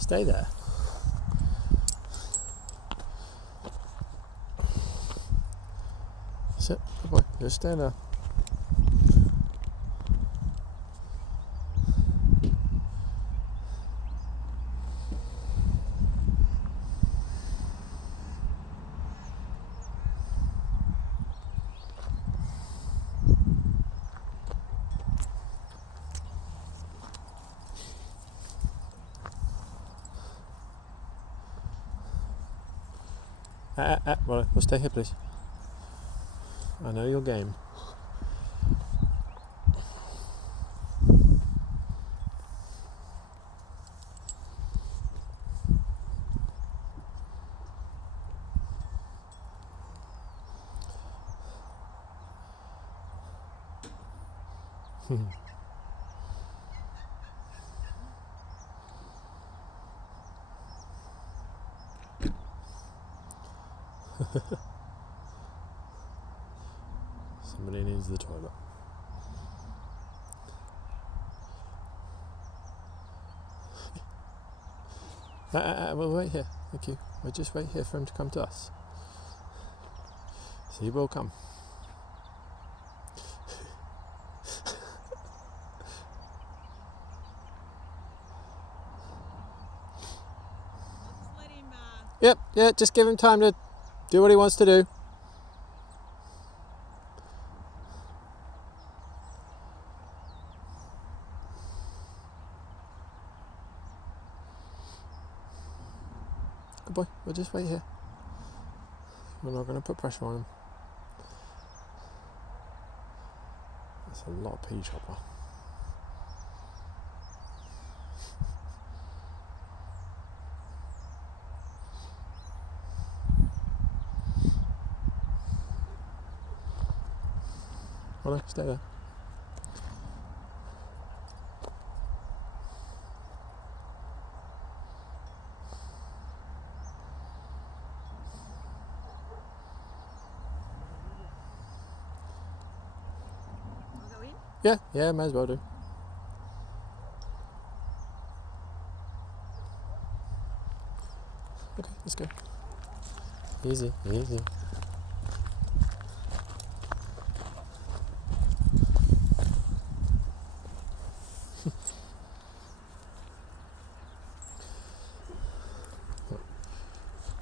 Stay there. Sit, good boy. Just stay there. Well, stay here, please. I know your game. Somebody needs the toilet. We'll wait here. Thank you. We'll just wait here for him to come to us. So he will come. Let him, Yep, yeah, just give him time to do what he wants to do. Good boy, we'll just wait here. We're not going to put pressure on him. That's a lot of pee, Choppa. Rollo, stay there. I'll go in. Yeah, may as well do. Okay, let's go. Easy, easy.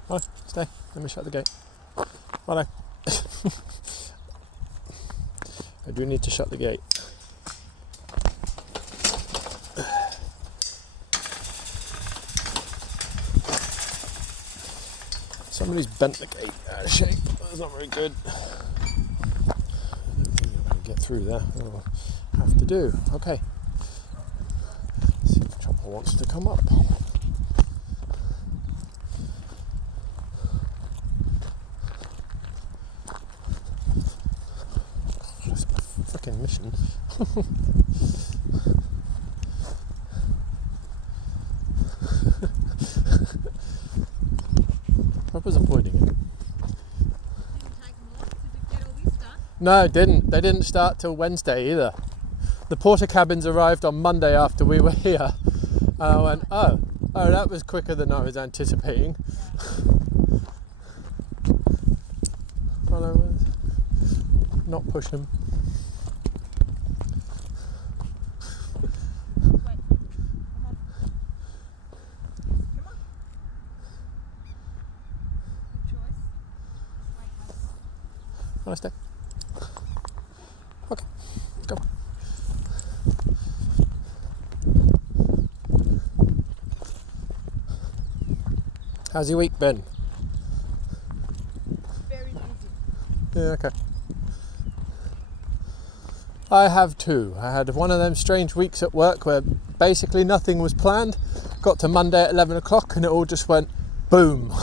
Rollo, stay. Let me shut the gate. Rollo. I do need to shut the gate. Somebody's bent the gate out of shape. That's not very good. I don't think I'm going to get through there. I'll have to do. Okay. Let's see if Choppa wants to come up. That's my freaking mission. Choppa's avoiding it. Didn't take them long to get all this done. No, it didn't. They didn't start till Wednesday either. The porter cabins arrived on Monday after we were here. And I went, oh, that was quicker than I was anticipating. Rollo, not push him. Wait. Come on. Come on. Good choice. Wait, Rollo, stay. Okay, go. How's your week been? very busy. Yeah, okay. I have too. I had one of them strange weeks at work where basically nothing was planned. Got to Monday at 11 o'clock and it all just went boom.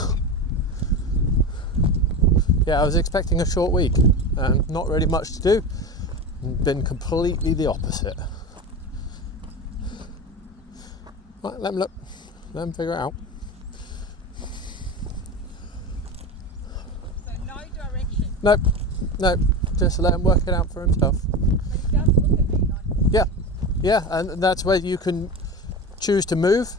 Yeah, I was expecting a short week and not really much to do. Been completely the opposite. Right, let him look. Let him figure it out. So no direction. Nope. Just let him work it out for himself. But he does look at me like, Yeah, and that's where you can choose to move.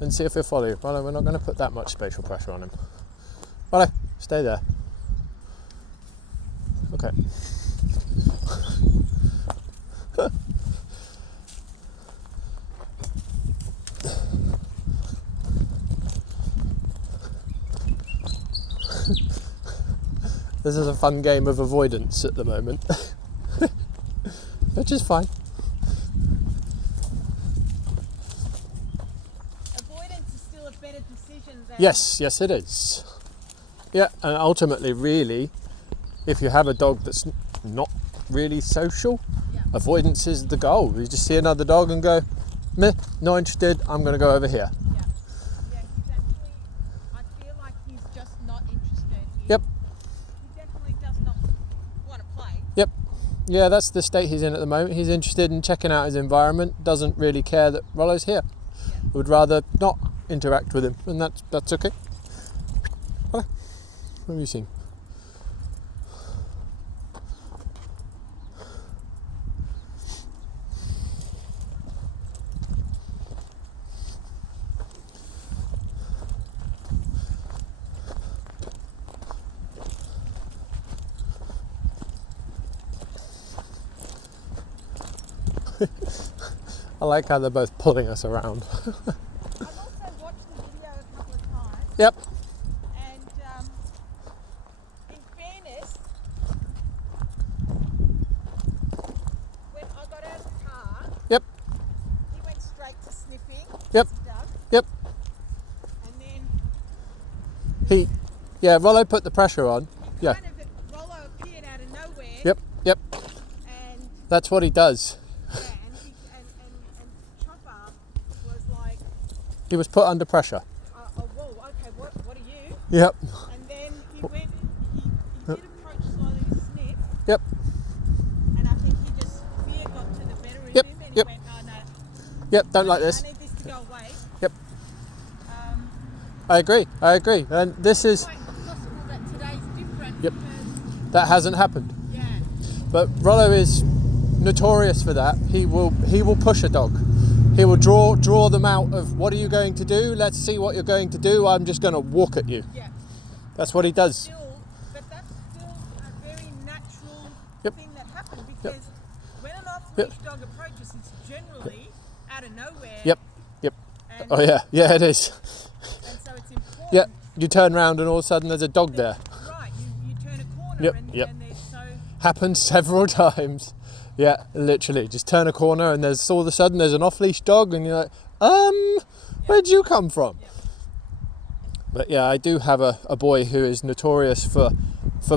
and see if he'll follow you. Rollo, we're not going to put that much spatial pressure on him. Rollo, stay there. Okay. This is a fun game of avoidance at the moment, which is fine. Avoidance is still a better decision than... Yes, it is. Yeah, and ultimately, really, if you have a dog that's not really social, Yeah. avoidance is the goal. You just see another dog and go, meh, not interested, I'm going to go over here. Yeah. Yeah, he's actually... I feel like he's just not interested. Yep. He definitely does not want to play. Yep. Yeah, that's the state he's in at the moment. He's interested in checking out his environment, doesn't really care that Rollo's here. Yeah. Would rather not interact with him, and that's okay. What have you seen? I like how they're both pulling us around. I've also watched the video a couple of times. Yep. And in fairness, when I got out of the car, Yep. he went straight to sniffing. Yep. as he does. Yep. And then Rollo put the pressure on. he Yeah. kind of, Rollo appeared out of nowhere. Yep. And That's what he does. yeah, and Choppa was like, He was put under pressure. oh, whoa, okay, what are you? Yep. And then he went, he did approach slowly to sniff. Yep. And I think he just, fear got to the better of Yep, him, and yep. he went, oh no, Yep. Don't like this. I need this to go away. Yep. Um, I agree. And this is quite possible that today's different. Yep. Because, that hasn't happened. yeah, But Rollo is notorious for that. He will push a dog. He will draw them out of, what are you going to do? Let's see what you're going to do. I'm just going to walk at you. yeah. That's what he does. But that's still a very natural Yep. thing that happens, because when an Yep. off-leash dog approaches, it's generally out of nowhere. Yep. And, Oh yeah, it is. and so it's important. Yeah, you turn around and all of a sudden there's a dog there. Right, you turn a corner Yep, and, yep. and there's so... Happened several times. Yeah, literally, just turn a corner and there's all of a sudden there's an off-leash dog and you're like, where'd you come from? Yeah. But yeah, I do have a boy who is notorious for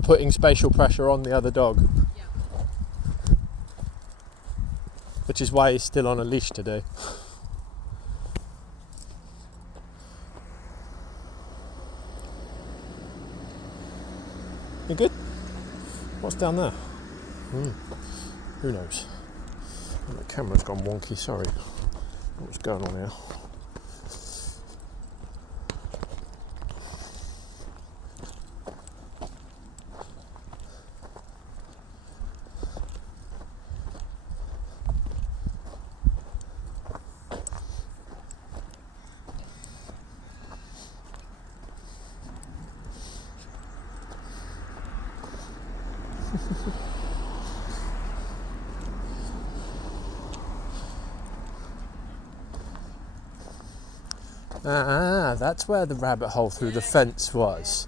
putting spatial pressure on the other dog, Yeah. which is why he's still on a leash today. You good? What's down there? Who knows? Oh, the camera's gone wonky, sorry. What's going on here? That's where the rabbit hole through the fence was.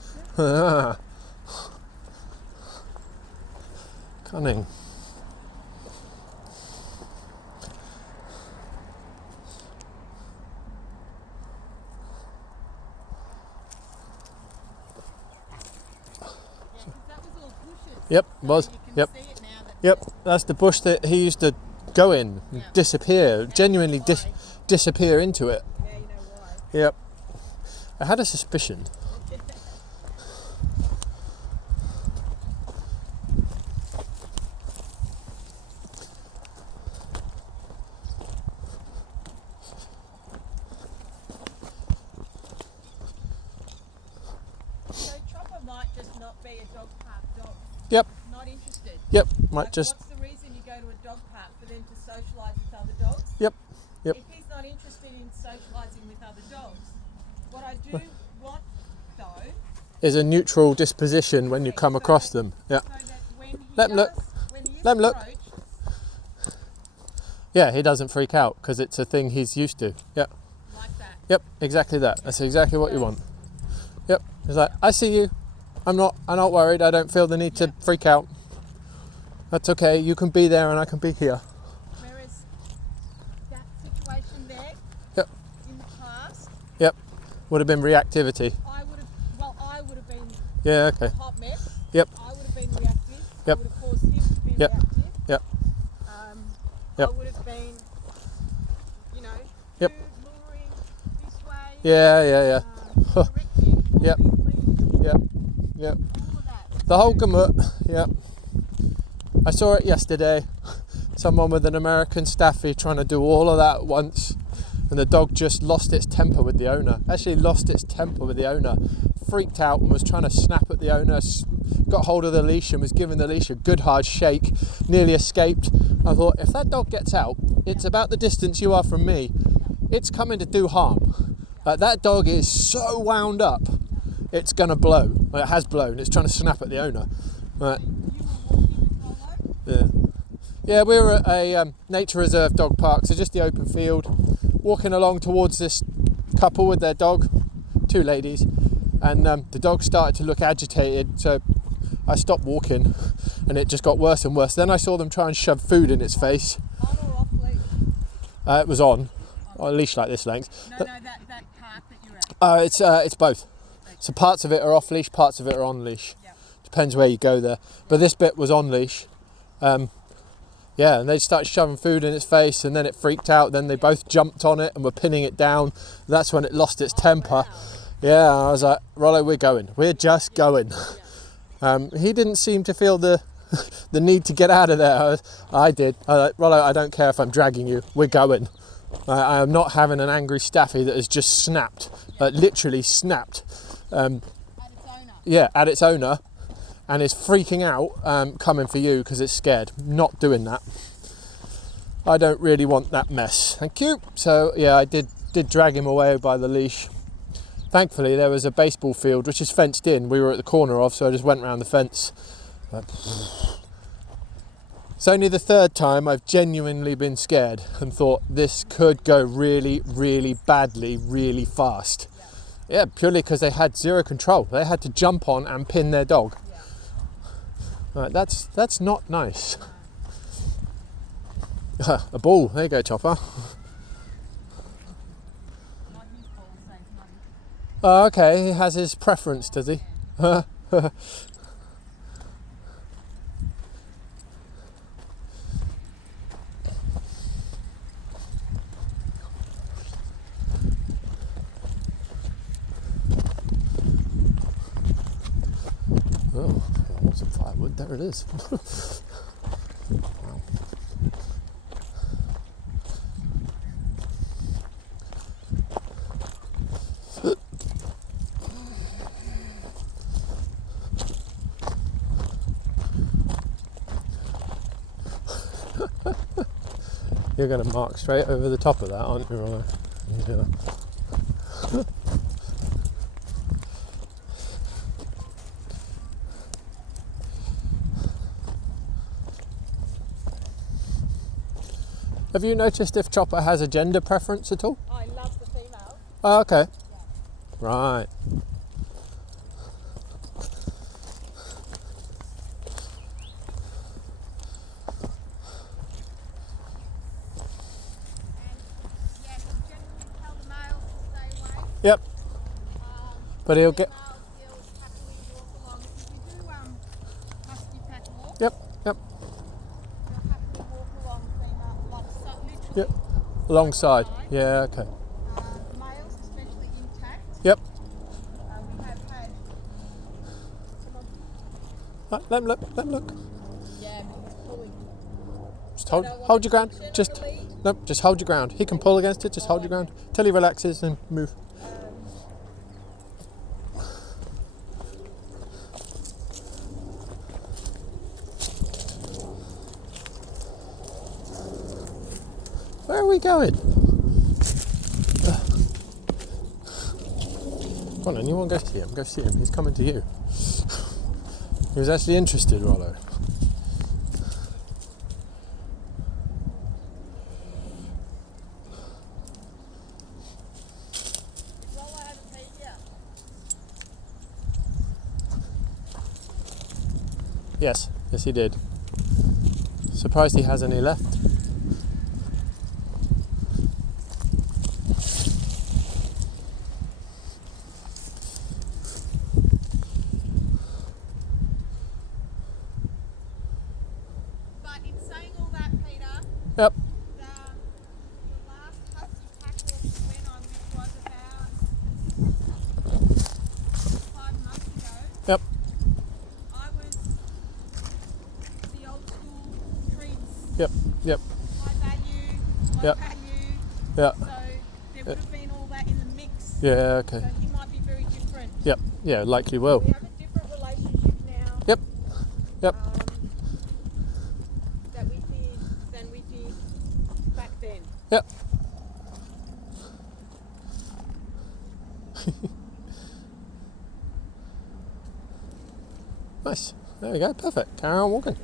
Cunning. Yeah, 'cause that was all bushes. Yep, So was. you can Yep. see it now that Yep, that's the bush that he used to go in, and Yeah. disappear, genuinely why. disappear into it. now you know why. Yep. I had a suspicion. So Choppa might just not be a dog park dog. Yep, Not interested. yep, might Like, just, what's the reason you go to a dog park? For them to socialise with other dogs? yep, yep. If he's not interested in socialising socialising with other dogs. What I do want, though, Is a neutral disposition when you come across them. Yeah. so that when he Let him look. when he is Let him look. approached, Yeah, he doesn't freak out because it's a thing he's used to. Yeah. like that. Yep, exactly that. That's exactly what you want. Yep. He's like, I see you. I'm not worried. I don't feel the need to freak out. That's okay. You can be there and I can be here. Whereas that situation there, Yep. in the past, Yep. Would have been reactivity. I would have been Yeah, okay. a hot mess. Yep. I would have been reactive. Yep. I would have caused him to be Yep. reactive. Yep. I Yep. would have been, Yep. food, luring this way. Yeah. Directing, Yep. leading, Yep. Yep. all of that. The whole gamut. Yep. I saw it yesterday. Someone with an American Staffy trying to do all of that at once. And the dog just lost its temper with the owner. Actually lost its temper with the owner. Freaked out and was trying to snap at the owner. Got hold of the leash and was giving the leash a good hard shake. Nearly escaped. I thought, if that dog gets out, it's about the distance you are from me. It's coming to do harm. That dog is so wound up, it's going to blow. Well, it has blown. It's trying to snap at the owner. You were walking with Rollo? Yeah, we were at a nature reserve dog park, so just the open field. Walking along towards this couple with their dog, two ladies, and the dog started to look agitated, so I stopped walking and it just got worse and worse. Then I saw them try and shove food in its face. On or off leash? It was on a leash like this length. No, that park that you're at. It's both. So parts of it are off leash, parts of it are on leash. Yep. Depends where you go there. But this bit was on leash. Yeah, and they started shoving food in its face and then it freaked out. Then they both jumped on it and were pinning it down. That's when it lost its temper. Wow. Yeah, I was like, Rollo, we're going. We're just going. He didn't seem to feel the the need to get out of there. I did. I was like, Rollo, I don't care if I'm dragging you. We're going. I am not having an angry Staffy that has just snapped, literally snapped. At its owner. Yeah, at its owner, and is freaking out, coming for you because it's scared. Not doing that. I don't really want that mess. Thank you. So yeah, I did drag him away by the leash. Thankfully, there was a baseball field which is fenced in. We were at the corner of, so I just went around the fence. But it's only the third time I've genuinely been scared and thought this could go really, really badly, really fast. Yeah, purely because they had zero control. They had to jump on and pin their dog. Right, that's not nice. A ball. There you go, Choppa. Not his ball, so it's not his. Oh, okay. He has his preference, does he? Oh, some firewood. There it is. Wow. You're going to mark straight over the top of that, aren't you, Rollo? Yeah. Have you noticed if Choppa has a gender preference at all? I love the female. Oh, okay. Right. And yeah, he generally tell the males to stay away. Yep. But he'll get. Females will happily walk along. If you do husky pack walk, Yep. Yep. they'll happily walk along female, like so, literally. Yep. Alongside. Yeah. Okay. Males, especially intact. Yep. We have had. Let him look. Let him look. Yeah, but he's pulling. Just I don't want hold your ground. attention Just on the lead. nope. Just hold your ground. He can pull against it. Just hold your ground till he relaxes and move. Where are we going? Come on, then, you want to go see him? Go see him. He's coming to you. He was actually interested, Rollo. Rollo hasn't paid yet. Yes, yes he did. Surprised he has any left. But in saying all that, Peter, Yep. the last husky pack walk we went on, which was about 5 months ago, Yep. I was the old school treats, Yep. Yep. high value, low Yep. value. Yeah. So there would have been all that in the mix. Yeah. So Okay. he might be very different. Yep. Yeah. Likely will. We have a different relationship now. Yep. Yep. That we did than we did back then. Yep. Nice. There we go. Perfect. Carry on walking.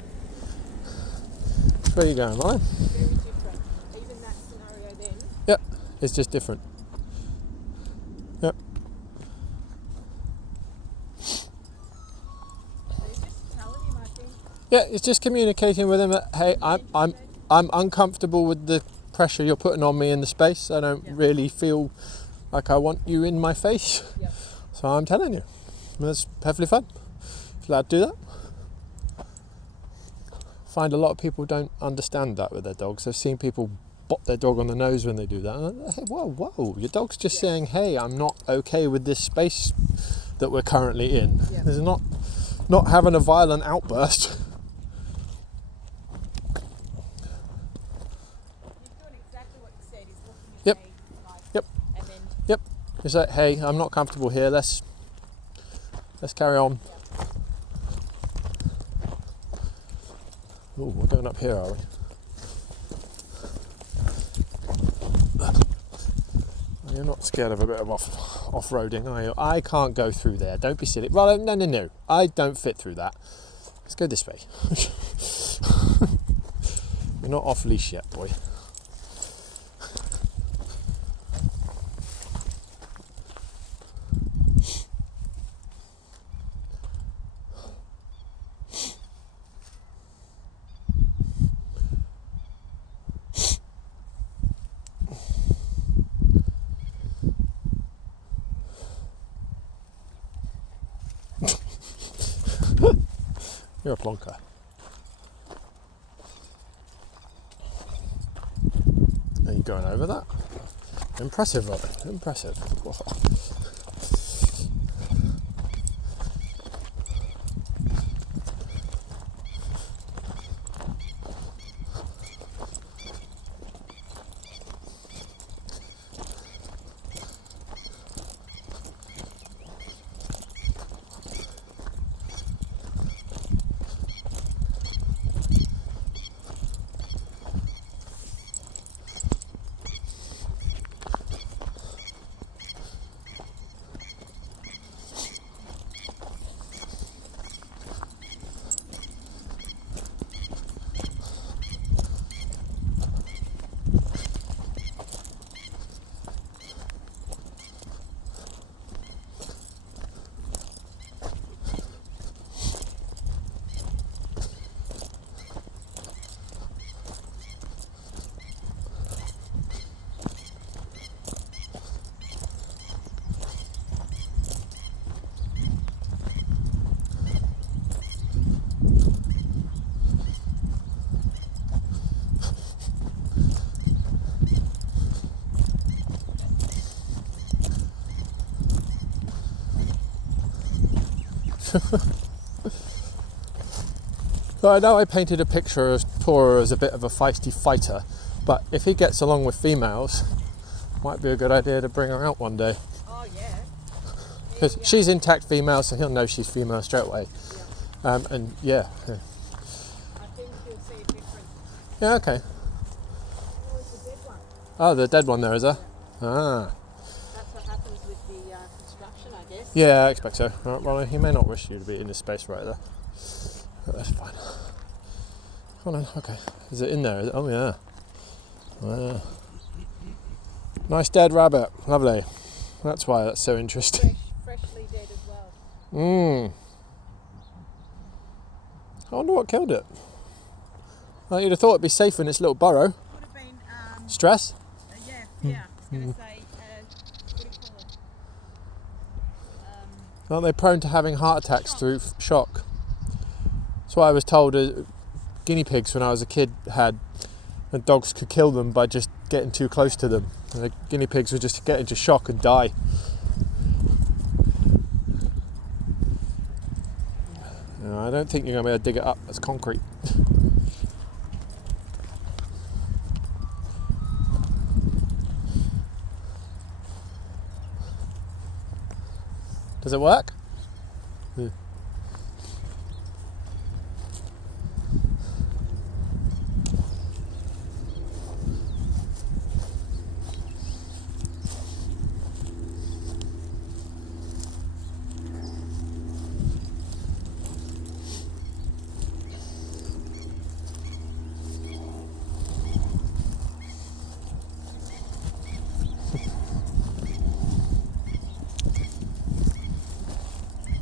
Where are you going, Ryan? Very different. Even that scenario then. Yep. It's just different. Yep. So you're just telling him, I think. Yeah. It's just communicating with him that, hey, I'm uncomfortable with the pressure you're putting on me in the space. I don't really feel like I want you in my face. Yep. So I'm telling you. And that's perfectly fine. If you're allowed to do that. Find a lot of people don't understand that with their dogs. I've seen people bop their dog on the nose when they do that. And hey, whoa, your dog's just saying, hey, I'm not okay with this space that we're currently in. Yep. There's not having a violent outburst. He's doing exactly what you said. He's looking at Yep. me like, Yep. and then Yep. It's like, hey, I'm not comfortable here. Let's carry on. Oh, we're going up here, are we? You're not scared of a bit of off-roading, are you? I can't go through there. Don't be silly. Well, no. I don't fit through that. Let's go this way. You're not off leash yet, boy. You're a plonker. Are you going over that? Impressive, Robin. Impressive. Whoa. So I know I painted a picture of Tora as a bit of a feisty fighter, but if he gets along with females, might be a good idea to bring her out one day. oh yeah. Because she's intact female, so he'll know she's female straight away. And yeah. I think you'll see a difference. Yeah, okay. Oh, it's a dead one. Oh, the dead one there, is there? Ah. That's what happens with the construction, I guess. Yeah, I expect so. Right, well, he may not wish you to be in this space right there. But that's fine. Oh no, okay. Is it in there? Is it? Oh yeah. Oh, yeah. Nice dead rabbit. Lovely. That's why that's so interesting. Freshly dead as well. I wonder what killed it. Well, you'd have thought it'd be safe in its little burrow. Would have been, Stress? yeah. I was going to say, what do you call it? Aren't they prone to having heart attacks through shock? That's what I was told guinea pigs when I was a kid had, and dogs could kill them by just getting too close to them. And the guinea pigs would just get into shock and die. I don't think you're going to be able to dig it up. It's concrete. Does it work? Yeah.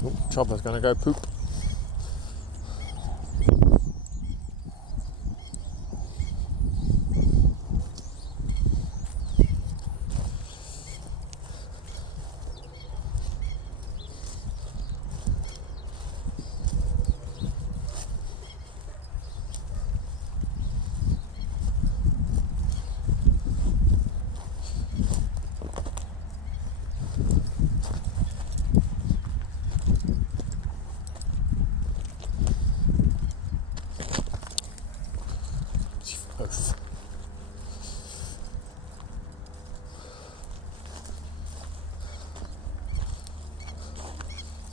Oh, Choppa's going to go poop. Oof.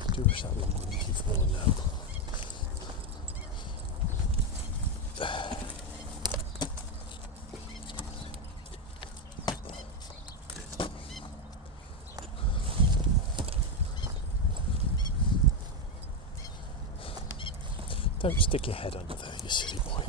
I do wish that one wouldn't keep falling down. Don't stick your head under there, you silly boy.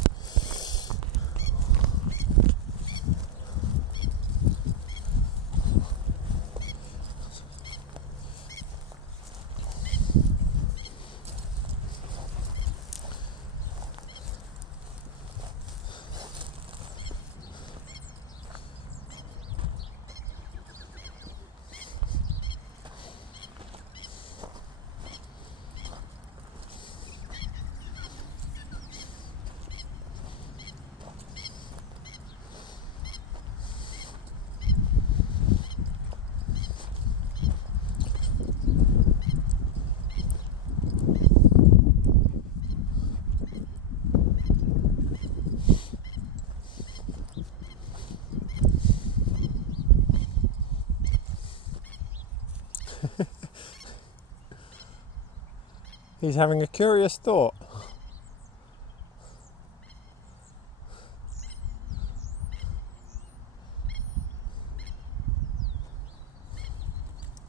He's having a curious thought.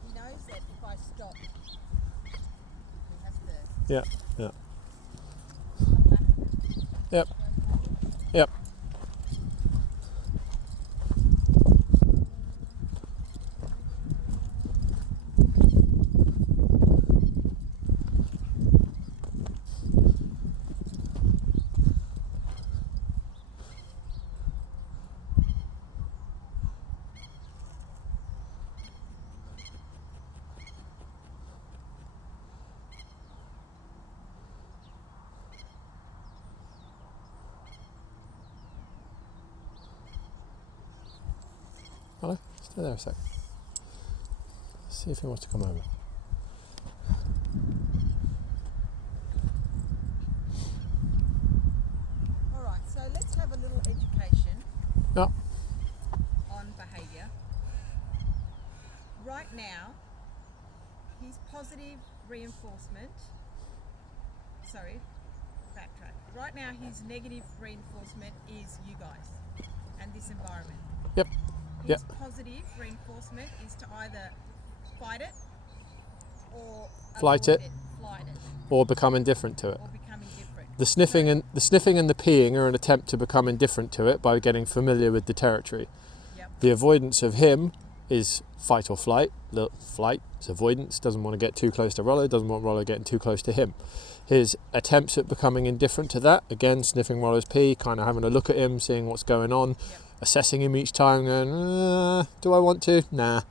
He knows that if I stop, he has to Yeah, yeah. come back. Yep, yep. Hello, stay there a sec. See if he wants to come over. All right, so let's have a little education Yeah. on behaviour. Right now, his positive reinforcement, backtrack. Right now, his negative reinforcement is you guys and this environment. Yep. His Yep. positive reinforcement is to either fight it, or Flight avoid it. flight it, or become indifferent to it. or become indifferent. The sniffing and the peeing are an attempt to become indifferent to it by getting familiar with the territory. Yep. The avoidance of him is fight or flight. The flight is avoidance, doesn't want to get too close to Rollo, doesn't want Rollo getting too close to him. His attempts at becoming indifferent to that, again, sniffing Rollo's pee, kind of having a look at him, seeing what's going on, assessing him each time, going, do I want to? Nah.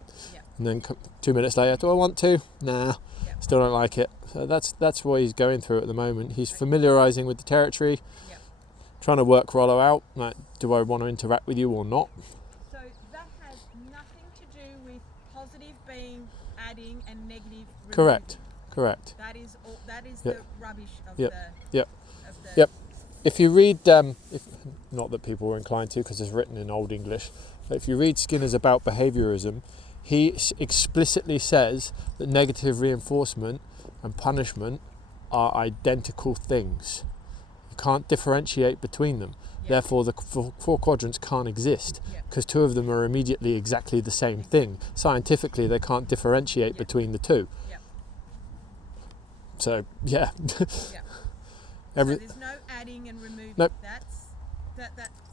And then 2 minutes later, do I want to? Nah. Still don't like it. So that's what he's going through at the moment. He's familiarising with the territory, trying to work Rollo out, like, do I want to interact with you or not? So that has nothing to do with positive being adding and negative removing. Correct. That is all. That is the rubbish of Yep. the. Yep. Of the Yep. If you read, not that people were inclined to because it's written in Old English, but if you read Skinner's About Behaviourism, he explicitly says that negative reinforcement and punishment are identical things. You can't differentiate between them. Therefore, the four quadrants can't exist because two of them are immediately exactly the same thing. Scientifically, they can't differentiate between the two. So, yeah. So there's no adding and removing. Nope.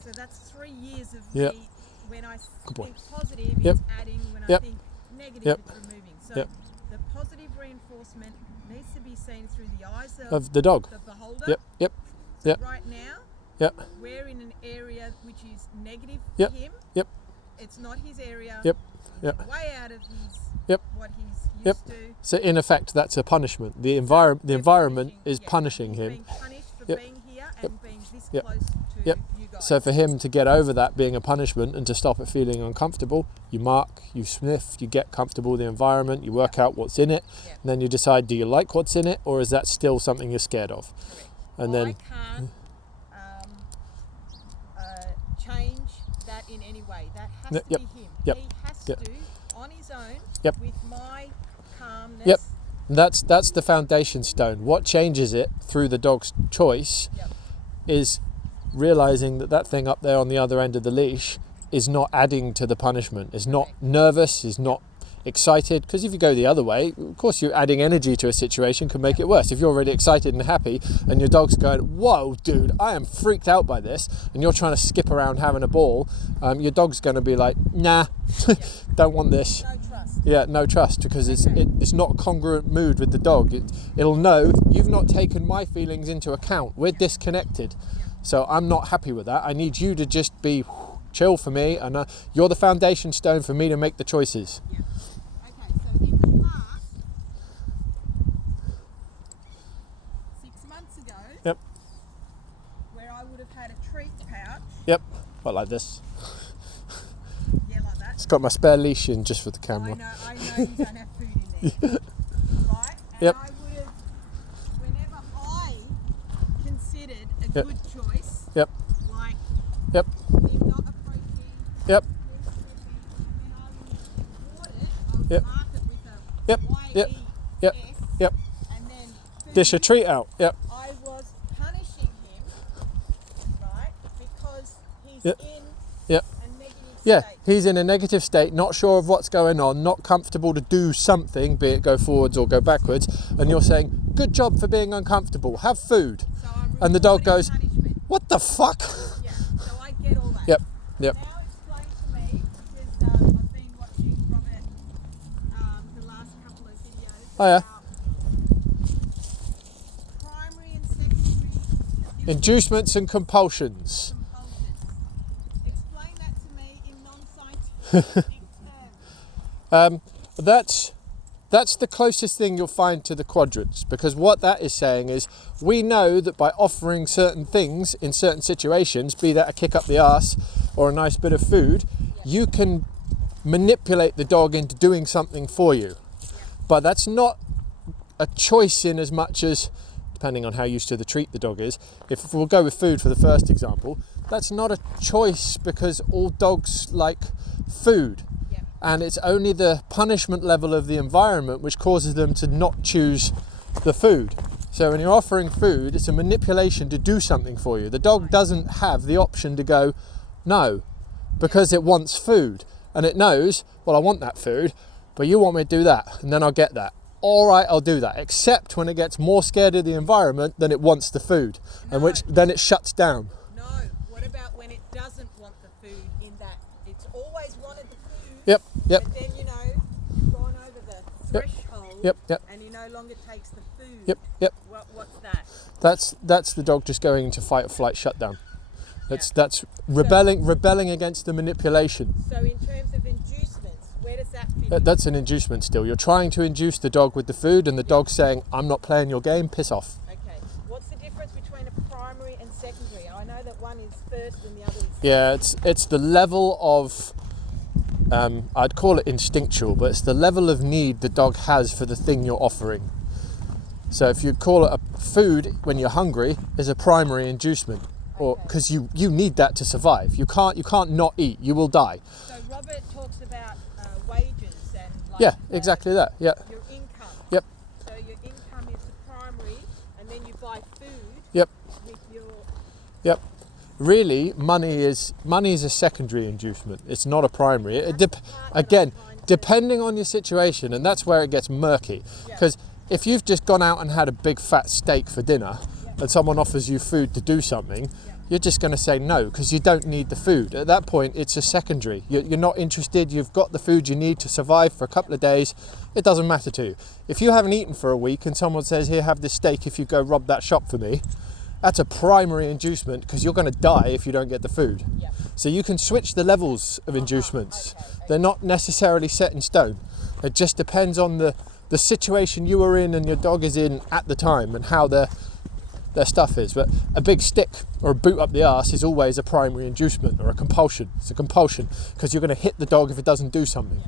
So that's 3 years of Yep. me. When I Good think point. positive, Yep. it's adding. When I Yep. think negative, Yep. it's removing. So Yep. the positive reinforcement needs to be seen through the eyes Of the dog. the beholder. Yep. So Yep. right now, Yep. we're in an area which is negative Yep. for him. Yep. It's not his area. Yep. He's Yep. way out of his Yep. what he's used Yep. to. So in effect, that's a punishment. The They're environment punishing- is punishing he's him. being punished for Yep. being here Yep. and being this Yep. close to Yep. you guys. So for him to get over that being a punishment and to stop it feeling uncomfortable, you mark, you sniff, you get comfortable with the environment, you work out what's in it, Yep. and then you decide, do you like what's in it, or is that still something you're scared of? Correct. And I then can't change that in any way. That has Yep. to be him. Yep. He has Yep. to, on his own, Yep. with my calmness. Yep. That's the foundation stone. What changes it through the dog's choice Yep. is realizing that thing up there on the other end of the leash is not adding to the punishment, is not nervous, is not excited. Because if you go the other way, of course you're adding energy to a situation can make it worse. If you're already excited and happy and your dog's going, whoa dude, I am freaked out by this, and you're trying to skip around having a ball, your dog's going to be like, nah, don't want this. No trust. Yeah, no trust, because it's not a congruent mood with the dog. It'll know you've not taken my feelings into account. We're disconnected. So I'm not happy with that. I need you to just be chill for me, and you're the foundation stone for me to make the choices. Yeah. Okay, so in the past, 6 months ago, Yep. where I would have had a treat pouch, Yep. But like this. yeah, like that. It's got my spare leash in just for the I camera. know you don't have food in there. Right? And Yep. I would have, whenever I considered a Yep. good choice, Yep. like Yep. if not a protein, Yep. then I would report it, I would Yep. mark it with a Yep. Yep. YES, Yep. Yep. and then food. Dish a treat out. Yep. I was punishing him, right, because he's Yep. in Yep. a negative Yeah, state. he's in a negative state, not sure of what's going on, not comfortable to do something, be it go forwards or go backwards, and you're saying, good job for being uncomfortable, have food. So I'm And the dog reporting goes, punishment. what the fuck? Yeah, so I get all that. Yep, yep. Now explain to me, because I've been watching Robert the last couple of videos Oh, yeah. about primary and secondary Inducements and compulsions. compulsions. Explain that to me in non-scientific terms. That's the closest thing you'll find to the quadrants, because what that is saying is we know that by offering certain things in certain situations, be that a kick up the arse or a nice bit of food, you can manipulate the dog into doing something for you. But that's not a choice in as much as, depending on how used to the treat the dog is, if we'll go with food for the first example, that's not a choice because all dogs like food. And it's only the punishment level of the environment which causes them to not choose the food. So when you're offering food, it's a manipulation to do something for you. The dog doesn't have the option to go no, because it wants food. And it knows, well, I want that food. but you want me to do that, and then I'll get that. All right, I'll do that, except when it gets more scared of the environment than it wants the food, and which then it shuts down. No, what about when it doesn't want the food, in that it's always wanted the food, Yep. but then, you know, you've gone over the threshold, Yep. and he no longer takes the food. Yep. What's that? That's the dog just going into fight or flight shutdown. That's rebelling against the manipulation. So in terms of inducements, where does that fit? That's an inducement still. You're trying to induce the dog with the food, and the dog's saying, I'm not playing your game, piss off. Okay. What's the difference between a primary and secondary? I know that one is first and the other is second. Yeah, it's the level of, I'd call it instinctual, but it's the level of need the dog has for the thing you're offering. So if you call it a food when you're hungry, is a primary inducement, or because you need that to survive. You can't not eat. You will die. So Robert talks about wages and Exactly that. Yeah. Your income. Yep. So your income is the primary, and then you buy food. Yep. With your. Yep. Really, money is a secondary inducement. It's not a primary. Depending on your situation, and that's where it gets murky. Because if you've just gone out and had a big fat steak for dinner, and someone offers you food to do something, you're just going to say no because you don't need the food. At that point, it's a secondary. You're not interested. You've got the food you need to survive for a couple of days. It doesn't matter to you. If you haven't eaten for a week and someone says, here, have this steak if you go rob that shop for me, that's a primary inducement because you're going to die if you don't get the food. Yeah. So you can switch the levels of inducements. Okay. They're not necessarily set in stone. It just depends on the situation you were in and your dog is in at the time and how their stuff is. But a big stick or a boot up the arse is always a primary inducement or a compulsion. It's a compulsion because you're going to hit the dog if it doesn't do something.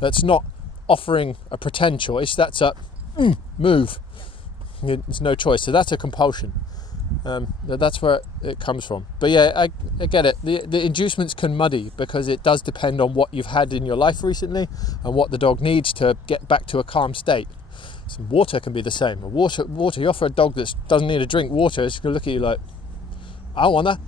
That's not offering a pretend choice. That's a move. There's no choice. So that's a compulsion. That's where it comes from. But yeah, I get it. The inducements can muddy because it does depend on what you've had in your life recently and what the dog needs to get back to a calm state. So water can be the same. Water. You offer a dog that doesn't need to drink water, it's going to look at you like, I want that.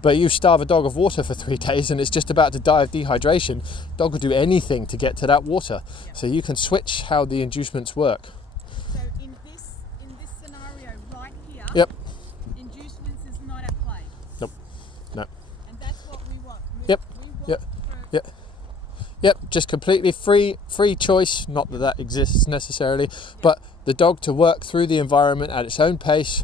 But you starve a dog of water for 3 days and it's just about to die of dehydration. Dog will do anything to get to that water. Yeah. So you can switch how the inducements work. So in this scenario right here, yep. Inducements is not at play. Nope. No. And that's what we want. Yep. We want Yep. Yep, just completely free choice, not that exists necessarily, but the dog to work through the environment at its own pace,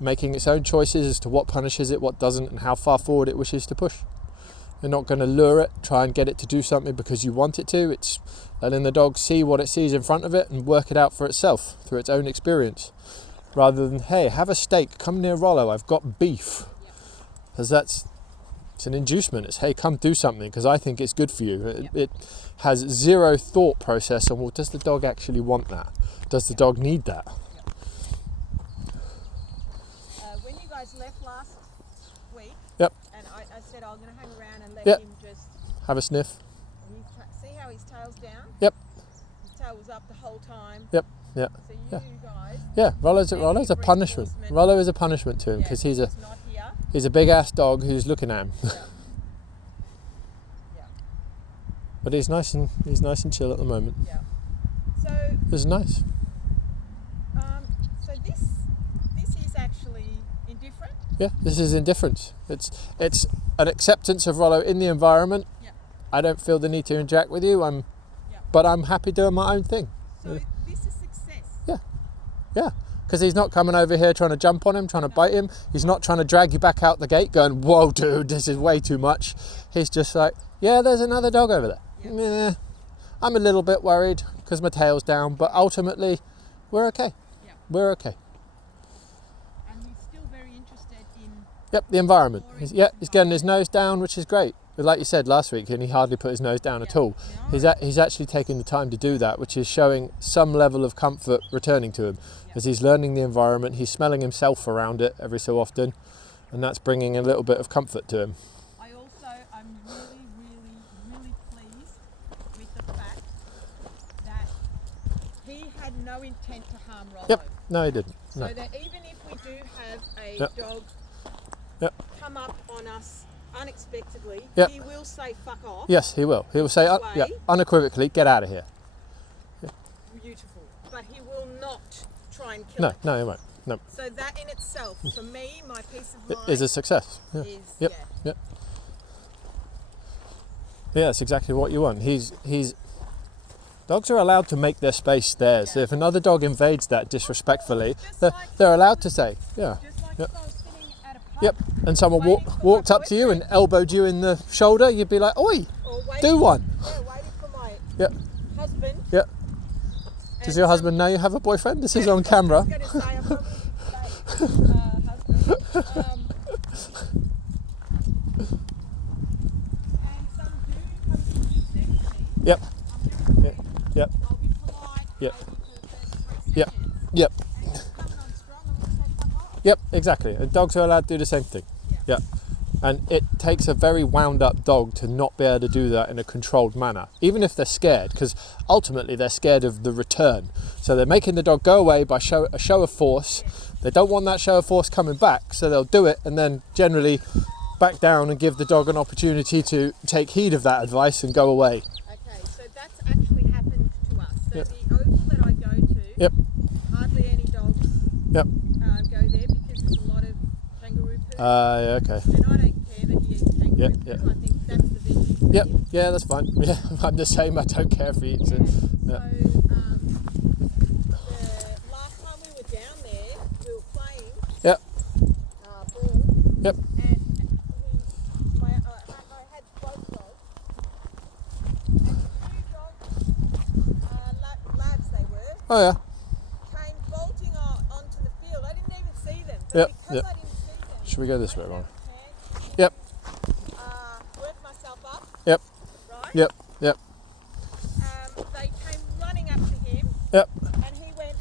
making its own choices as to what punishes it, what doesn't, and how far forward it wishes to push. You're not going to lure it, try and get it to do something because you want it to. It's letting the dog see what it sees in front of it and work it out for itself through its own experience. Rather than, hey, have a steak, come near Rollo, I've got beef. Because it's an inducement. It's, hey, come do something because I think it's good for you. It has zero thought process on, well, does the dog actually want that? Does the dog need that? When you guys left last week, yep. And I said I'm going to hang around and let yep. him just have a sniff. See how his tail's down? Yep. His tail was up the whole time. Yep. Yeah. So you guys. Yeah, Rollo's a punishment. Rollo is a punishment to him because he's a big ass dog who's looking at him. Yeah. But he's nice and chill at the moment. Yeah. So it's nice. So this is actually indifferent. Yeah, this is indifference. It's an acceptance of Rollo in the environment. Yeah. I don't feel the need to interact with you. But I'm happy doing my own thing. So this is success. Yeah. Because he's not coming over here trying to jump on him, trying to bite him. He's not trying to drag you back out the gate going, whoa, dude, this is way too much. He's just like, yeah, there's another dog over there. Yeah. I'm a little bit worried because my tail's down, but ultimately, we're okay. Yeah. We're okay. And he's still very interested in... Yep, the environment. He's getting his nose down, which is great. But like you said last week, and he hardly put his nose down at all. He's actually taking the time to do that, which is showing some level of comfort returning to him. As he's learning the environment, he's smelling himself around it every so often, and that's bringing a little bit of comfort to him. I'm really pleased with the fact that he had no intent to harm Rollo. Yep, no he didn't. So no. that even if we do have a dog come up on us unexpectedly, he will say fuck off. Yes, he will. He will say unequivocally, get out of here. beautiful, but he will not try and kill it. No, he won't. No. So that in itself, for me, my peace of mind Is a success. Yeah. is Yep. Yep. Yeah, that's exactly what you want. Dogs are allowed to make their space theirs. Yeah. If another dog invades that disrespectfully, Just they're allowed to say, yeah. Just like Yep. if I was sitting at a pub Yep. And someone waiting for walked my up to you and boyfriend. elbowed you in the shoulder, you'd be like, oi, or waiting, do one. Yeah, waiting for my Yep. husband. Yep. Does and your some- husband know you have a boyfriend? This is on camera. I was going to say, I probably should say, husband. And some dude comes to sit next to me. Yep. I'm never afraid. Yep. I'll be polite. Yep. Maybe for the first 3 Yep. seconds. Yep. And he's coming on strong and we'll say, fuck off. Yep, exactly. And dogs are allowed to do the same thing. Yeah. Yeah. And it takes a very wound up dog to not be able to do that in a controlled manner, even if they're scared, because ultimately they're scared of the return. So they're making the dog go away by a show of force. They don't want that show of force coming back, so they'll do it and then generally back down and give the dog an opportunity to take heed of that advice and go away. Okay, so that's actually happened to us. So Yep. the oval that I go to, Yep. hardly any dogs Yep. go there because there's a lot of kangaroo poo. Yeah, okay. And I don't care that he eats kangaroo Yep, poo. yep. I think that's the veggie. Yep. Yeah, that's fine. Yeah, I'm the same. I don't care if he eats it. Yeah. Yeah. So the last time we were down there, we were playing Yep. ball, Yep. and I had both dogs, and two dogs, labs they were, Oh yeah. came bolting onto the field. I didn't even see them, but Yep, because yep. I didn't see them, Should we go this I way, Ron? had Yep. to work myself up, Yep. right? Yep. Yep. They came running up to him, Yep. and he went,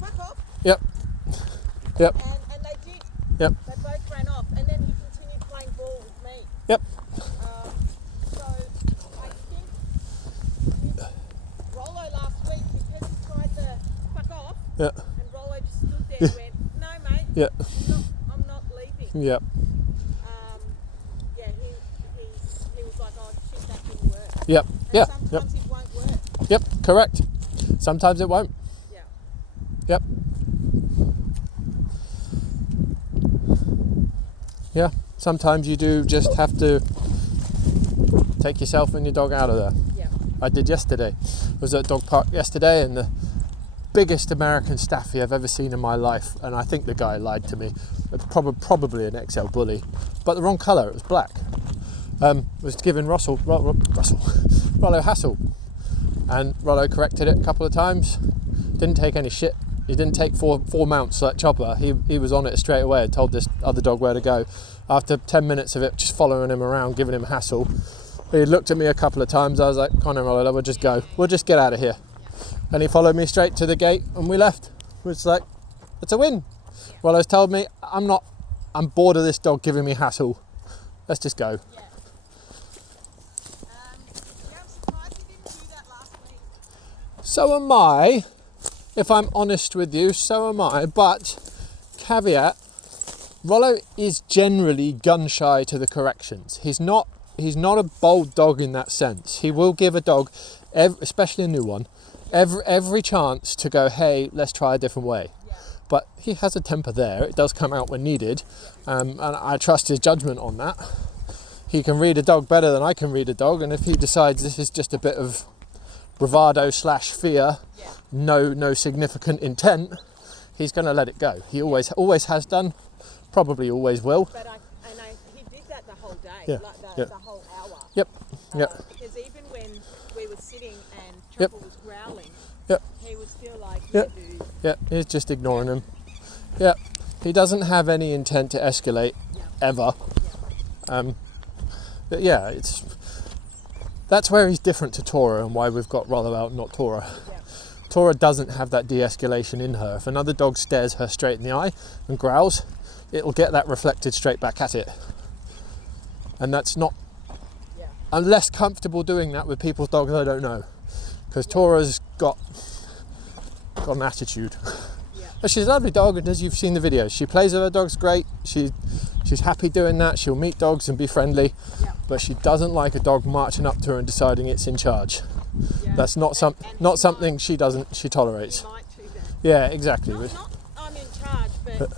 fuck off, Yep. Yep. and they did. Yep. They both ran off, and then he continued playing ball with me. Yep. So I think with Rollo last week, because he tried to fuck off, Yeah. and Rollo just stood there and went, no mate, Yeah. I'm not leaving. Yep. Yeah, he was like, oh shit, that didn't work. Yep. And Yeah. sometimes Yep. it won't work. Yep. Correct. Sometimes it won't. Yeah. Yep. Yeah. Sometimes you do just have to take yourself and your dog out of there. Yeah. I did yesterday. I was at a dog park yesterday, and the biggest American staffy I've ever seen in my life, and I think the guy lied to me. It's probably an XL bully, but the wrong colour. It was black. Was giving Rollo hassle, and Rollo corrected it a couple of times. Didn't take any shit. He didn't take four mounts like Choppa. He was on it straight away and told this other dog where to go. After 10 minutes of it just following him around, giving him hassle, he looked at me a couple of times. I was like, come on, Rollo, we'll just go. We'll just get out of here. And he followed me straight to the gate and we left. It was like, it's a win. Rollo's told me, I'm bored of this dog giving me hassle. Let's just go. Yeah. I'm surprised he didn't do that last week. So am I, if I'm honest with you, so am I. But, caveat, Rollo is generally gun shy to the corrections. He's not a bold dog in that sense. He will give a dog, especially a new one, every chance to go, hey, let's try a different way. Yeah. But he has a temper there. It does come out when needed. And I trust his judgment on that. He can read a dog better than I can read a dog. And if he decides this is just a bit of bravado / fear, Yeah. no significant intent, he's going to let it go. He always has done, probably always will. But he did that the whole day, Yeah, like yeah. the whole hour. Yep, yep, Because even when we were sitting and Yep. Choppa was growling, Yep. he was still like, Yep. yeah, dude. yep. He's just ignoring him. Yep. He doesn't have any intent to escalate Yeah. ever. Yeah. But yeah, that's where he's different to Tora and why we've got Rollo out, not Tora. Yeah. Tora doesn't have that de-escalation in her. If another dog stares her straight in the eye and growls, it'll get that reflected straight back at it. And that's not... Yeah. I'm less comfortable doing that with people's dogs I don't know. Because Tora's got an attitude. Yeah. But she's a lovely dog, and as you've seen the videos, she plays with her dogs great. She's happy doing that. She'll meet dogs and be friendly. Yeah. But she doesn't like a dog marching up to her and deciding it's in charge. Yeah. That's not And not he something she tolerates. He might do that. Yeah, exactly. Not I'm in charge, but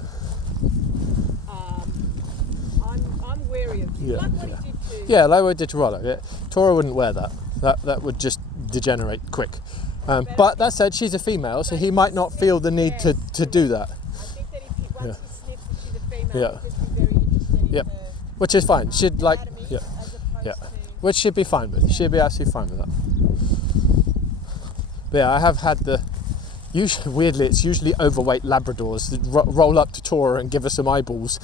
I'm wary of you. Yeah, Like what he did to. Yeah, like what I did to Rollo. Yeah. Tora wouldn't wear that. That would just degenerate quick. But that said, she's a female, so he might not feel the need to do that. I think that if he once he sniffs that she's a female, Yeah. he'd just be very interested in Yep. her Which is fine. She'd like, anatomy yeah, as opposed yeah. to. Which she'd be fine with. She'd be absolutely fine with that. But yeah, I have had weirdly, it's usually overweight Labradors that roll up to Tora and give her some eyeballs.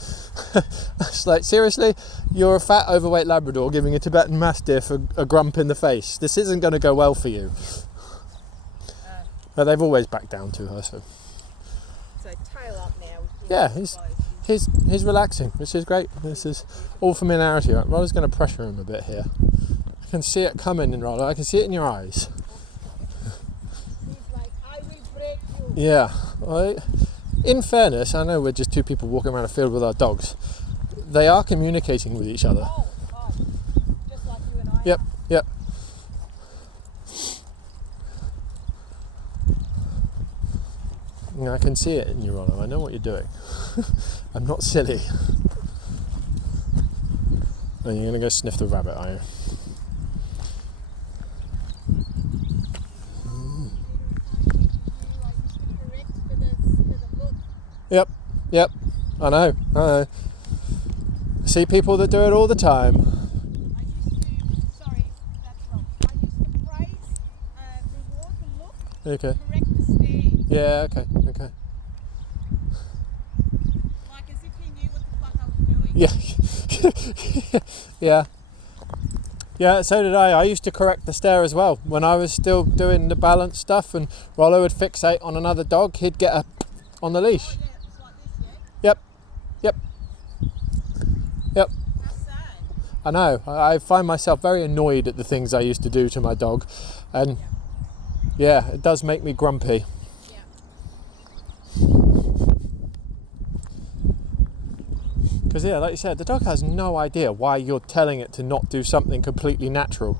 It's like, seriously, you're a fat, overweight Labrador giving a Tibetan Mastiff a grump in the face. This isn't going to go well for you. But they've always backed down to her, so. So tail up now. Yeah, he's relaxing, which is great. This is all familiarity. Right? Rollo's going to pressure him a bit here. I can see it coming in Rollo. I can see it in your eyes. He's like, I will break you. Yeah. In fairness, I know we're just two people walking around a field with our dogs. They are communicating with each other. Oh, just like you and I. Yep, yep. I can see it in you, Rollo. I know what you're doing. I'm not silly. And you're going to go sniff the rabbit, are you? Yep. I know. I see people that do it all the time. I used to, sorry, that's wrong. I used to praise, reward the look, Okay. correct the stare. Yeah, okay. Like as if he knew what the fuck I was doing. Yeah. Yeah, so did I. I used to correct the stare as well. When I was still doing the balance stuff and Rollo would fixate on another dog, he'd get a on the leash. Oh yeah, it's like this, yeah? Yep. How sad. I know. I find myself very annoyed at the things I used to do to my dog. And yeah, it does make me grumpy. Yeah. Because yeah, like you said, the dog has no idea why you're telling it to not do something completely natural.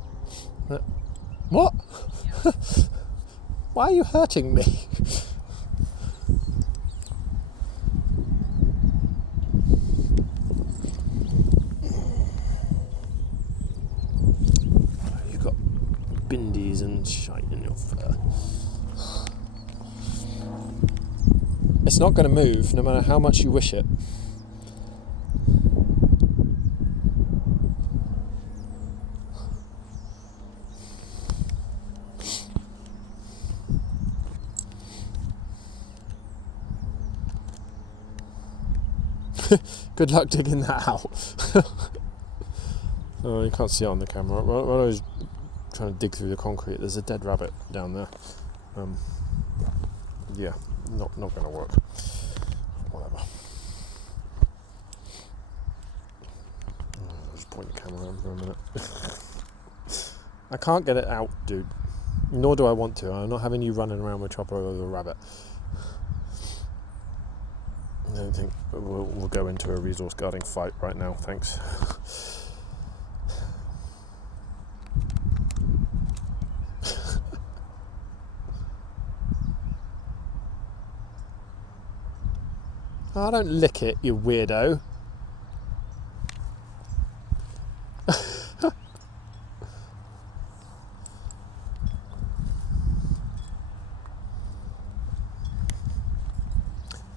What? Yeah. Why are you hurting me? You've got bindies and shite in your fur. It's not going to move no matter how much you wish it. Good luck digging that out. Oh, you can't see it on the camera. When I was trying to dig through the concrete, there's a dead rabbit down there. Yeah, not going to work. Whatever. I'll just point the camera around for a minute. I can't get it out, dude. Nor do I want to. I'm not having you running around with Choppa over a rabbit. I don't think we'll go into a resource guarding fight right now, thanks. Oh, don't lick it, you weirdo.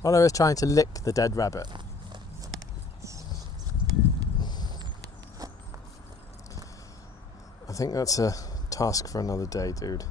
Rollo is trying to lick the dead rabbit. I think that's a task for another day, dude.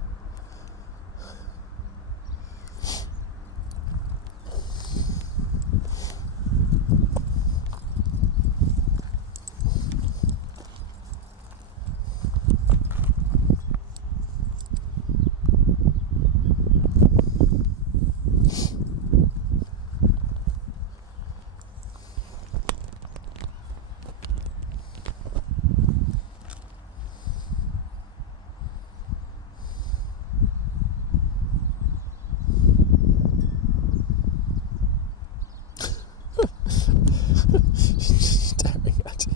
Staring at it.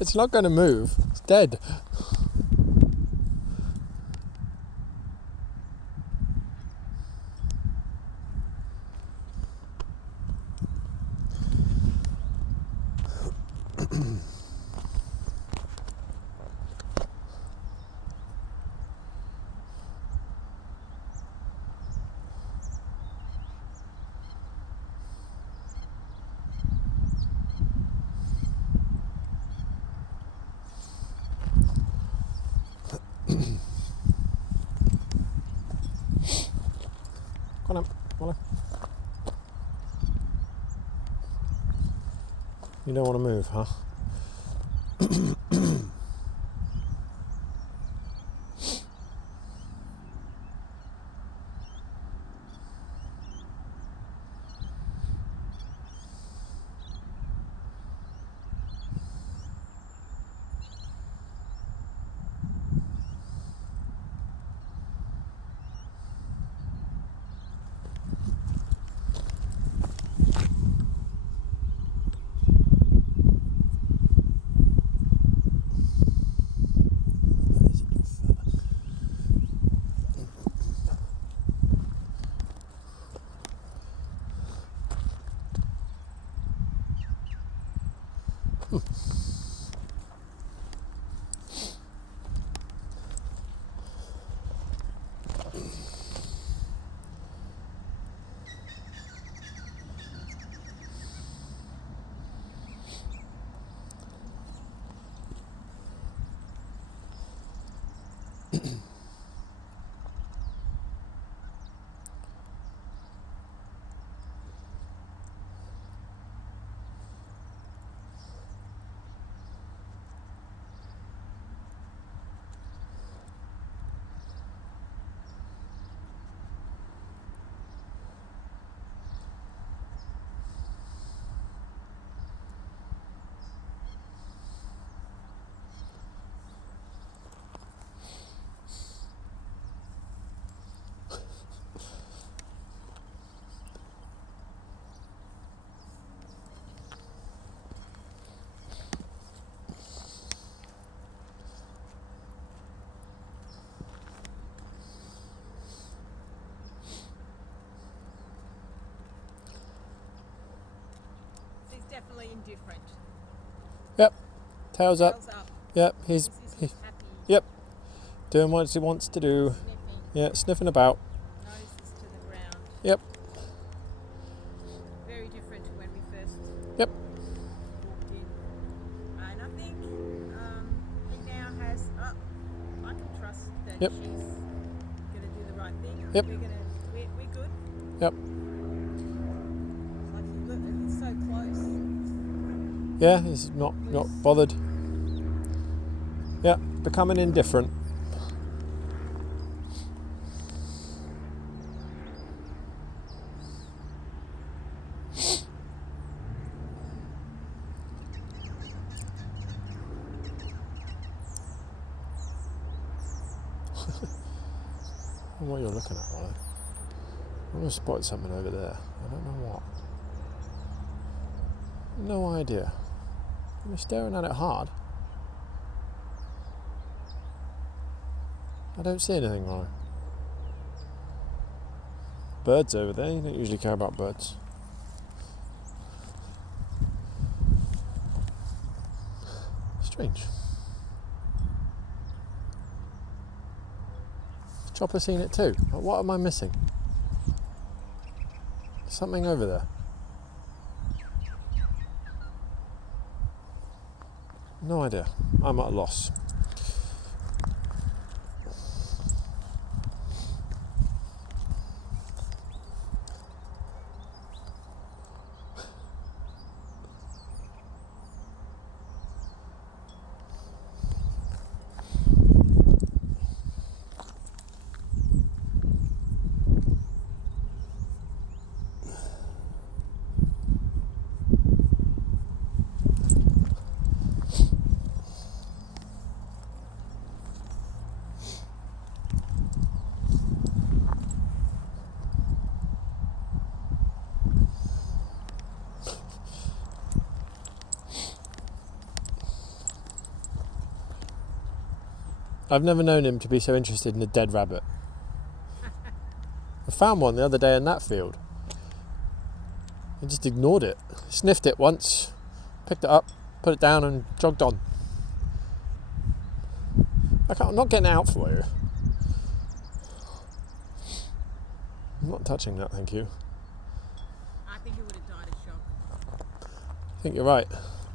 It's not going to move. It's dead. Come on, Rollo. You don't want to move, huh? He's definitely indifferent. Yep. Tails up. Tails up. Yep. He's He's happy. yep. Doing what he wants to do. Sniffing. Yeah, sniffing about. Noses to the ground. Yep. Very different to when we first Yep. walked in. And I think he now has. I can trust that Yep. she's gonna do the right thing. Yep. We're good. Yep. Like he's so close. Yeah, he's not bothered. Yeah, becoming indifferent. I don't know what you're looking at, Rollo. I'm going to spot something over there. I don't know what. No idea. You're staring at it hard. I don't see anything, Rollo. Birds over there. You don't usually care about birds. Strange. Chopper seen it too. What am I missing? Something over there. No idea. I'm at a loss. I've never known him to be so interested in a dead rabbit. I found one the other day in that field. He just ignored it. Sniffed it once, picked it up, put it down and jogged on. I'm not getting out for you. I'm not touching that, thank you. I think he would have died of shock. I think you're right.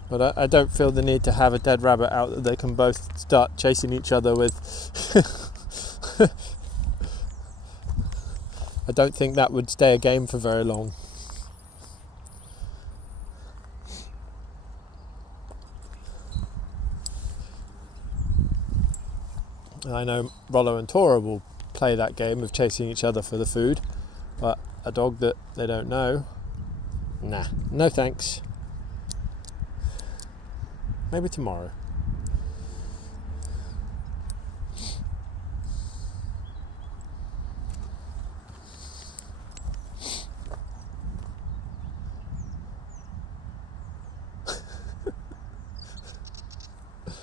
But I don't feel the need to have a dead rabbit out that they can both start chasing each other with. I don't think that would stay a game for very long. I know Rollo and Tora will play that game of chasing each other for the food, but a dog that they don't know, nah, no thanks. Maybe tomorrow. Just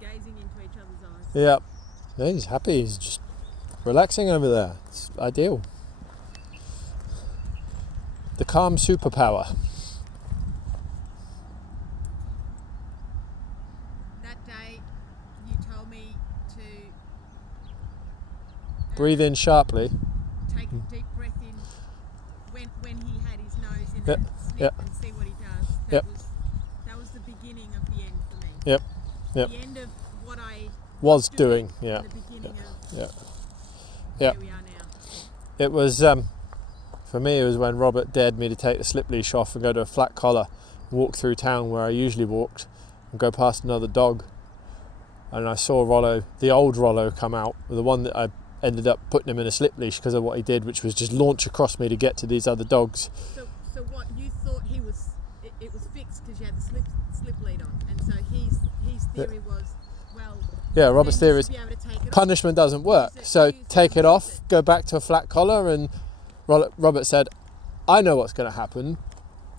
gazing into each other's eyes. Yeah, yeah, he's happy. He's just relaxing over there. It's ideal. The calm superpower. That day, you told me to Breathe in sharply. take a deep breath in when he had his nose in Yep, the snip yep. and see what he does. Yep. That was the beginning of the end for me. Yep, yep. The end of what I Was doing, yeah. and the beginning of Yeah. Yeah. where we are now. It was, for me, it was when Robert dared me to take the slip leash off and go to a flat collar, walk through town where I usually walked, and go past another dog. And I saw Rollo, the old Rollo, come out, the one that I ended up putting him in a slip leash because of what he did, which was just launch across me to get to these other dogs. So what you thought it was fixed because you had the slip lead on, and so his theory was, well, Yeah, Robert's then you theory is should be able to take it off. punishment doesn't work, so take it off, go back to a flat collar, and Robert said, I know what's going to happen,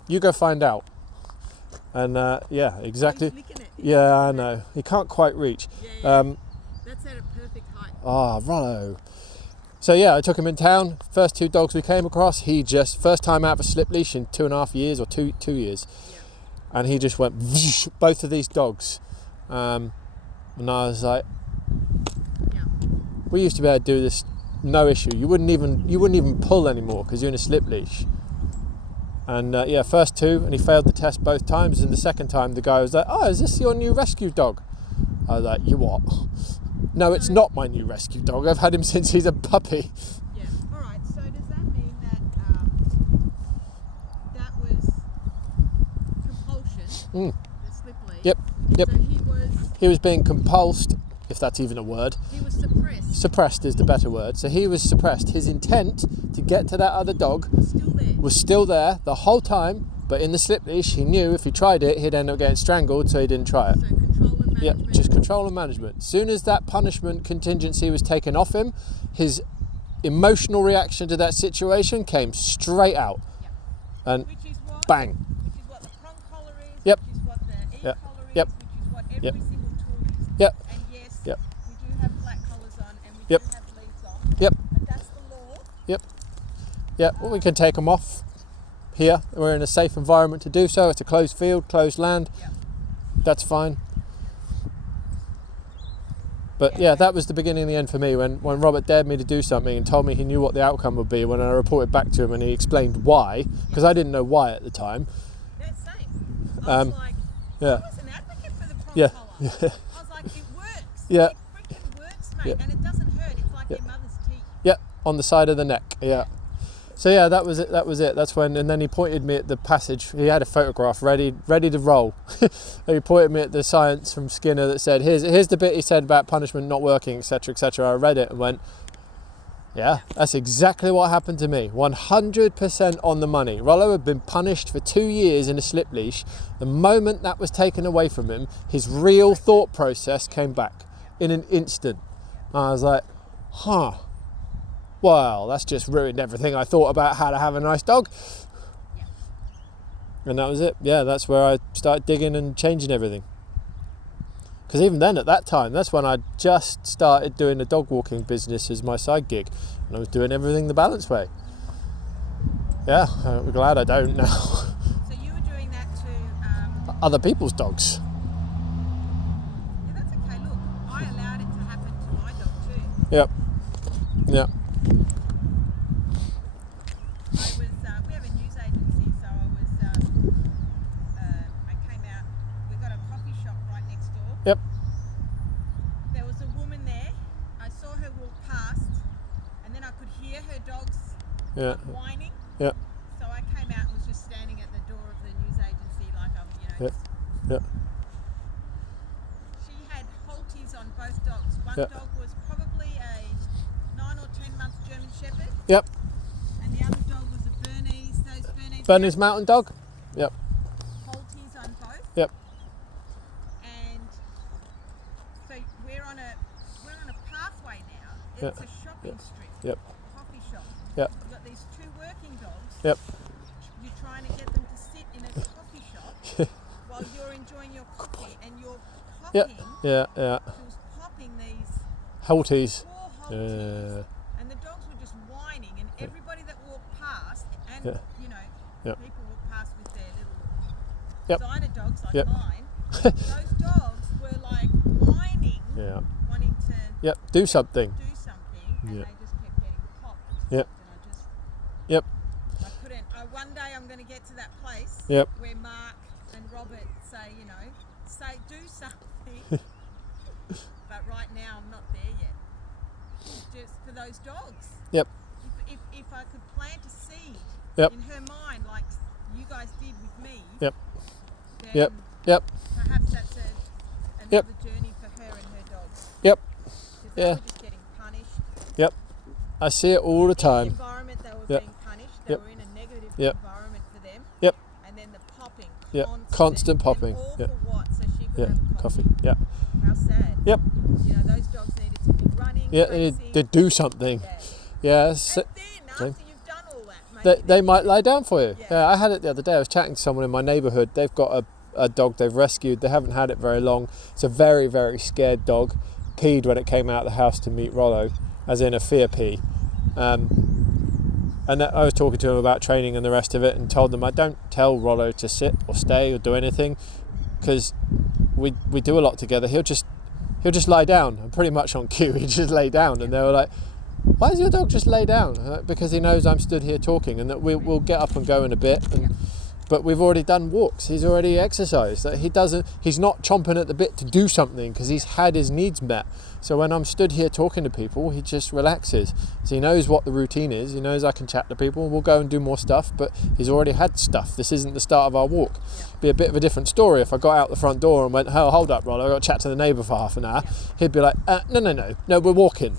you go find out. And yeah, exactly. He's licking it. Yeah, I know. He can't quite reach. Yeah. That's at a perfect height. Ah, Rollo. So yeah, I took him in town. First two dogs we came across, he just, first time out of a slip leash in 2.5 years, or two years. Yeah. And he just went, whoosh, both of these dogs. And I was like, Yeah. we used to be able to do this, no issue. You wouldn't even pull anymore because you're in a slip leash. And yeah, first two, and he failed the test both times. And the second time, the guy was like, "Oh, is this your new rescue dog?" I was like, "You what?" No, it's not my new rescue dog. I've had him since he's a puppy. Yeah. All right. So does that mean that that was compulsion? The slip lead. Yep. Yep. So He was being compulsed, if that's even a word. he was suppressed. Suppressed is the better word. So he was suppressed. His intent to get to that other dog Still there. was still there the whole time, but in the slip leash, he knew if he tried it, he'd end up getting strangled, so he didn't try it. So control and Yeah, management. just control and management. Soon as that punishment contingency was taken off him, his emotional reaction to that situation came straight out. Yeah. And Which is what? bang. Which is what the prong collar is. Yep. Which is what the Yep. collar is. Yep. Which is what every Yep. single tool is. Yep. And yes, Yep. we do have flat collars on and we Yep. do have leads on. Yep. But that's the law. Yep. Yeah, well, we can take them off here. We're in a safe environment to do so. It's a closed field, closed land. Yep. That's fine. But yeah, that was the beginning and the end for me when Robert dared me to do something and told me he knew what the outcome would be when I reported back to him and he explained why, because I didn't know why at the time. That's same. I was like, Yeah. I was an advocate for the prong Yeah. collar. Yeah. I was like, it works. Yeah. It freaking works, mate. Yeah. And it doesn't hurt. It's like Yeah. your mother's teeth. Yeah, on the side of the neck. Yeah. So yeah, that was it. That's when, and then he pointed me at the passage. He had a photograph ready to roll. He pointed me at the science from Skinner that said, "Here's the bit he said about punishment not working, etc., etc." I read it and went, "Yeah, that's exactly what happened to me. 100% on the money." Rollo had been punished for 2 years in a slip leash. The moment that was taken away from him, his real thought process came back in an instant. I was like, "Huh. Well, that's just ruined everything I thought about how to have a nice dog." Yeah. And that was it. Yeah, that's where I started digging and changing everything. Because even then, at that time, that's when I just started doing the dog walking business as my side gig. And I was doing everything the balance way. Yeah, I'm glad I don't now. So you were doing that to... Other people's dogs. yeah, that's okay. Look, I allowed it to happen to my dog too. Yep. Yep. We have a news agency, so I came out, we've got a coffee shop right next door. Yep. There was a woman there, I saw her walk past, and then I could hear her dogs Yeah. like whining. Yeah. So I came out and was just standing at the door of the news agency, like I'm, Yeah. Yeah. She had Holties on both dogs. One Yeah. dog was probably a 9 or 10 month German Shepherd, Yep. and the other dog was a Bernese. Those Bernese Mountain Dog. Yep. Holties on both. Yep. And so we're on a pathway now. It's a shopping strip. Yep. Coffee shop. Yep. You've got these two working dogs. Yep. You're trying to get them to sit in a coffee shop while you're enjoying your coffee, and you're Yep. popping. Yeah. Yeah. She was popping these Holties. poor Holties, Yeah. and the dogs were just whining, and everybody that walked past, and Yeah. Yep. people walk past with their little Yep. designer dogs like Yep. mine. Those dogs were like whining, Yeah. wanting to Yep. Do something. do something, and Yeah. they just kept getting popped and Yep. stuff, and Yep. I couldn't. One day I'm going to get to that place Yep. where Mark and Robert say, do something. But right now I'm not there yet. Just for those dogs. Yep. If I could plant a seed Yep. in her mind like you guys did with me, Yep. then Yep. Yep. perhaps that's another Yep. journey for her and her dogs. Yep. Because they Yeah. were just getting punished. Yep. I see it all the In the time. environment they were Yep. being punished. They Yep. were in a negative Yep. environment for them. Yep. And then the popping. Yep. Constant popping. And all Yep. for what? So she could Yeah. have a coffee. Coffee. Yep. How sad. Yep. Those dogs needed to be running, Yeah. racing. They do something. Yeah. Yeah. And then after you've done all that, They might lie down for you. Yeah. Yeah, I had it the other day. I was chatting to someone in my neighbourhood. They've got a dog they've rescued. They haven't had it very long. It's a very, very scared dog. Peed when it came out of the house to meet Rollo, as in a fear pee. And I was talking to him about training and the rest of it, and told them I don't tell Rollo to sit or stay or do anything, because we do a lot together. He'll just lie down, and pretty much on cue he just lay down. And they were like, "Why does your dog just lay down?" Because he knows I'm stood here talking, and that we'll get up and go in a bit. But we've already done walks. He's already exercised. He's not chomping at the bit to do something because he's had his needs met. So when I'm stood here talking to people, he just relaxes. So he knows what the routine is. He knows I can chat to people. We'll go and do more stuff, but he's already had stuff. This isn't the start of our walk. It'd be a bit of a different story if I got out the front door and went, "Oh, hold up, Rollo, I've got to chat to the neighbour for half an hour." He'd be like, no, we're walking.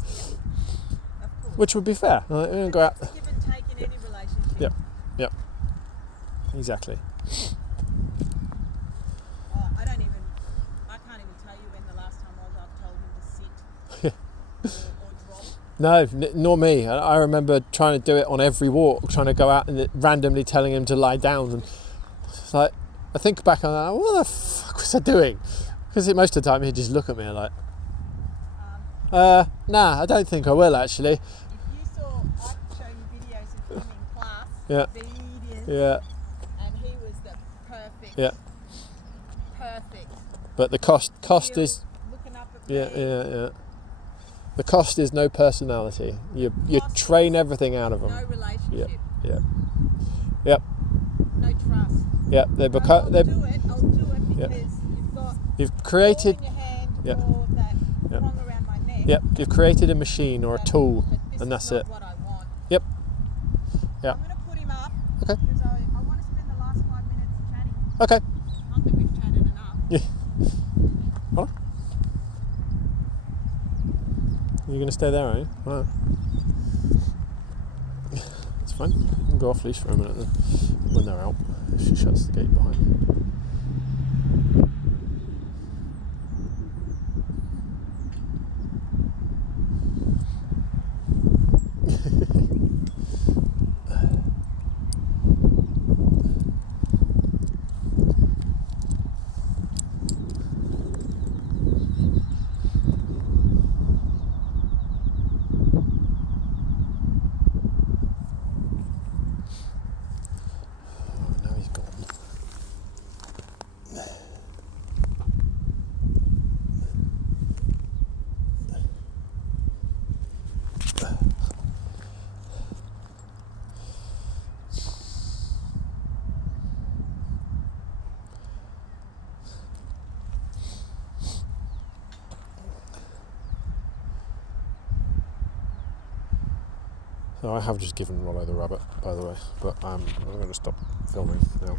Which would be fair. We don't go out. Give and take in any relationship. Yep. Yep. Exactly. I can't even tell you when the last time I've told him to sit or drop. No, nor me. I remember trying to do it on every walk, trying to go out and randomly telling him to lie down. And it's like, I think back on that, what the fuck was I doing? Because most of the time he'd just look at me like, nah, I don't think I will actually. If you saw, I could show you videos of him in class, Yeah. obedient, Yeah. and he was the perfect. Yeah. Perfect. But the cost Heel, is, looking up at yeah, me. yeah. The cost is no personality. You Cost train everything out of them. No relationship. Yeah. Yep. No trust. Yep. They I'll become. do it because Yep. you've got You've created. ball in your hand Yep. or that Yep. prong around my neck. Yep. You've created a machine or a but- tool, but this and is that's not it. What I want. Yep. Yeah. I'm going to put him up Okay. because I want to spend the last 5 minutes chatting. Okay. Not that we've chatted enough. Yeah. Hold on. You're going to stay there, are you? Right. It's fine. You can go off leash for a minute then, when they're out. If she shuts the gate behind me. Now he's gone. So I have just given Rollo the rabbit, by the way, but I'm going to stop filming now.